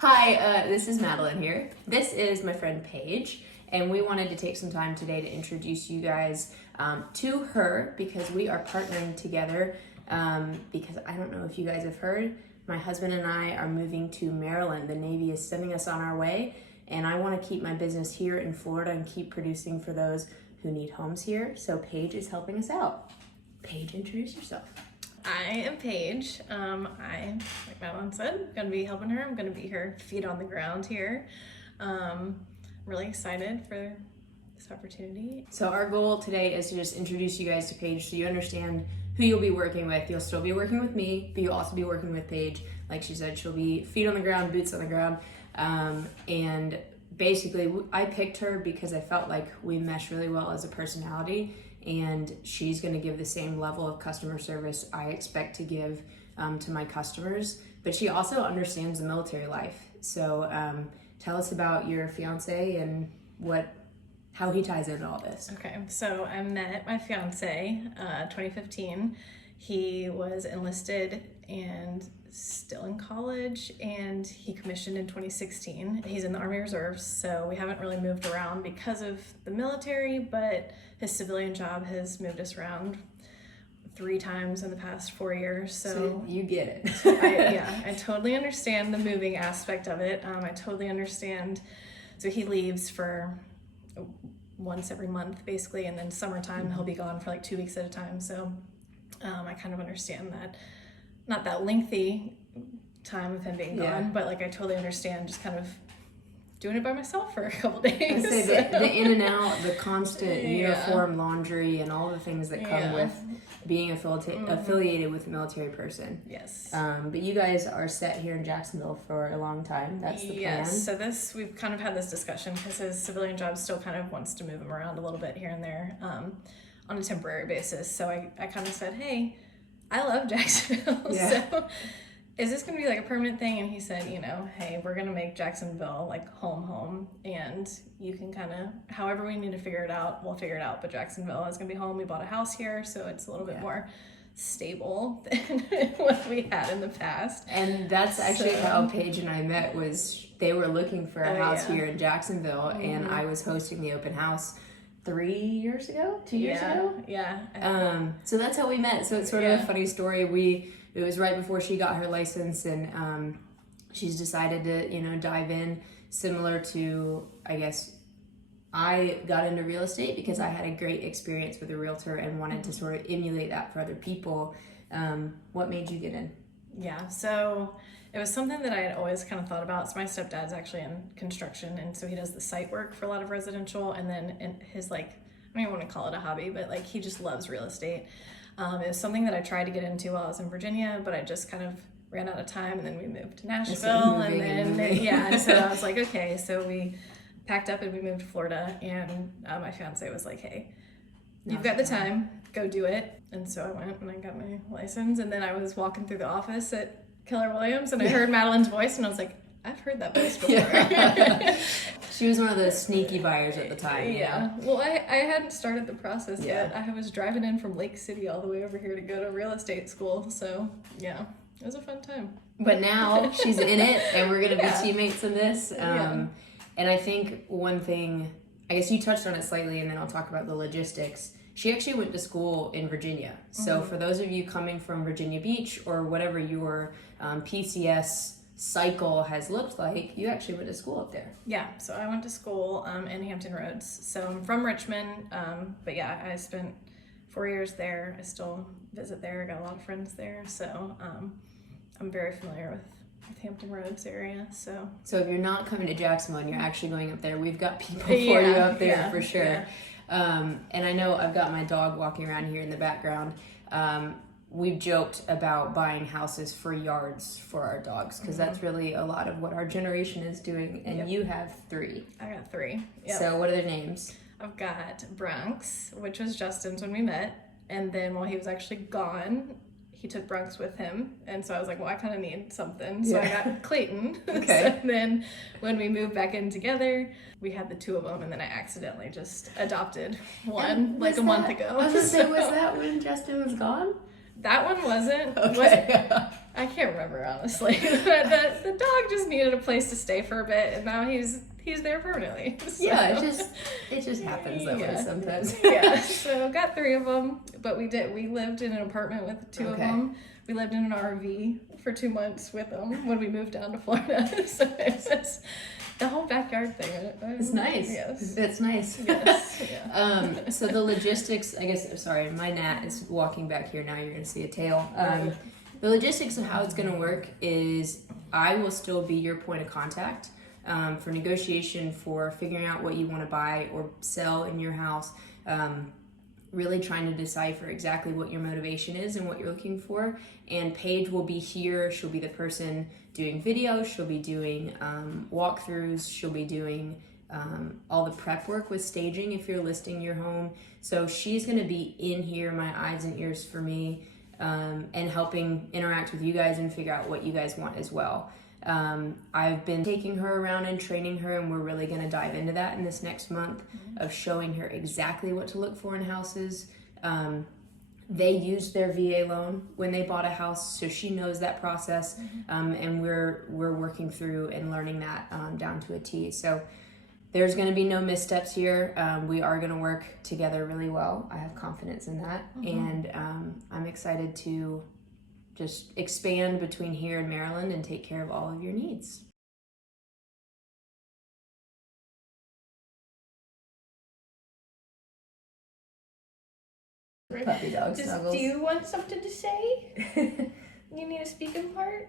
Hi, this is Madeline here. This is my friend Paige, and we wanted to take some time today to introduce you guys to her because we are partnering together. Because I don't know if you guys have heard, my husband and I are moving to Maryland. The Navy is sending us on our way, and I want to keep my business here in Florida and keep producing for those who need homes here. So Paige is helping us out. Paige, introduce yourself. I am Paige. Like Madeline said, going to be helping her. I'm going to be her feet on the ground here. Really excited for this opportunity. So our goal today is to just introduce you guys to Paige so you understand who you'll be working with. You'll still be working with me, but you'll also be working with Paige. Like she said, she'll be feet on the ground, boots on the ground. And basically, I picked her because I felt like we mesh really well as a personality, and she's going to give the same level of customer service I expect to give to my customers. But she also understands the military life. So tell us about your fiance and how he ties into all this. Okay, so I met my fiance 2015. He was enlisted and still in college, and he commissioned in 2016. He's in the Army Reserves, so we haven't really moved around because of the military, but his civilian job has moved us around 3 times in the past 4 years. So you get it. I totally understand the moving aspect of it. I totally understand. So he leaves for once every month basically, and then summertime he'll be gone for like 2 weeks at a time. So I kind of understand that, not that lengthy time of him being gone, but like I totally understand just kind of doing it by myself for a couple days. I say the in and out, the constant uniform laundry and all the things that come with being affiliated with a military person. Yes. But you guys are set here in Jacksonville for a long time. That's the plan. Yes. So we've kind of had this discussion because his civilian job still kind of wants to move him around a little bit here and there on a temporary basis. So I kind of said, hey, I love Jacksonville. So is this going to be like a permanent thing? And he said, hey, we're going to make Jacksonville like home, and you can kind of, however we need to figure it out, we'll figure it out. But Jacksonville is going to be home. We bought a house here, so it's a little bit more stable than what we had in the past. And that's actually how Paige and I met. Was they were looking for a house here in Jacksonville, and I was hosting the open house 3 years ago, 2 years ago. Yeah. So that's how we met. So it's sort of a funny story. It was right before she got her license, and she's decided to, dive in, similar to, I guess, I got into real estate because I had a great experience with a realtor and wanted to sort of emulate that for other people. What made you get in? Yeah, so it was something that I had always kind of thought about. So my stepdad's actually in construction, and so he does the site work for a lot of residential, and then in his, like, I don't even want to call it a hobby, but like he just loves real estate. It was something that I tried to get into while I was in Virginia, but I just kind of ran out of time, and then we moved to Nashville, and so I was like, okay, so we packed up and we moved to Florida, and my fiance was like, hey, you've got the time, go do it. And so I went and I got my license, and then I was walking through the office at Keller Williams, and I heard Madeline's voice, and I was like, I've heard that voice before. She was one of those sneaky buyers at the time. Yeah. Well, I hadn't started the process yet. I was driving in from Lake City all the way over here to go to real estate school. So, yeah, it was a fun time. But now she's in it, and we're going to be teammates in this. And I think one thing, I guess you touched on it slightly, and then I'll talk about the logistics. She actually went to school in Virginia. So for those of you coming from Virginia Beach or whatever your PCS cycle has looked like, you actually went to school up there. Yeah, so I went to school in Hampton Roads. So I'm from Richmond, but yeah, I spent 4 years there. I still visit there. I got a lot of friends there, so I'm very familiar with Hampton Roads area. So if you're not coming to Jacksonville and you're actually going up there, we've got people for you up there for sure. Yeah. And I know I've got my dog walking around here in the background. We've joked about buying houses for yards for our dogs because that's really a lot of what our generation is doing. And you have 3. I got 3. Yep. So what are their names? I've got Bronx, which was Justin's when we met. And then while he was actually gone, he took Bronx with him. And so I was like, well, I kind of need something. So I got Clayton. Okay. So then when we moved back in together, we had the 2 of them. And then I accidentally just adopted one like a month ago. I was going to say, was that when Justin was gone? That one wasn't. Okay. I can't remember honestly. But the dog just needed a place to stay for a bit, and now he's there permanently. So. Yeah, it just happens that way sometimes. Yeah. So got 3 of them, but we lived in an apartment with 2 of them. We lived in an RV for 2 months with them when we moved down to Florida. So it's just the whole backyard thing. It's nice. Yes. It's nice. Yes. Yeah. So the logistics, I guess, sorry, my gnat is walking back here now. You're going to see a tail. The logistics of how it's going to work is I will still be your point of contact for negotiation, for figuring out what you want to buy or sell in your house. Really trying to decipher exactly what your motivation is and what you're looking for. And Paige will be here. She'll be the person doing videos. She'll be doing walkthroughs. She'll be doing all the prep work with staging if you're listing your home. So she's going to be in here, my eyes and ears for me, and helping interact with you guys and figure out what you guys want as well. I've been taking her around and training her, and we're really going to dive into that in this next month of showing her exactly what to look for in houses. They used their VA loan when they bought a house, so she knows that process, and we're working through and learning that down to a T. So there's going to be no missteps here. We are going to work together really well. I have confidence in that, and I'm excited to just expand between here and Maryland and take care of all of your needs. Puppy dog snuggles. Do you want something to say? You need a speaking part?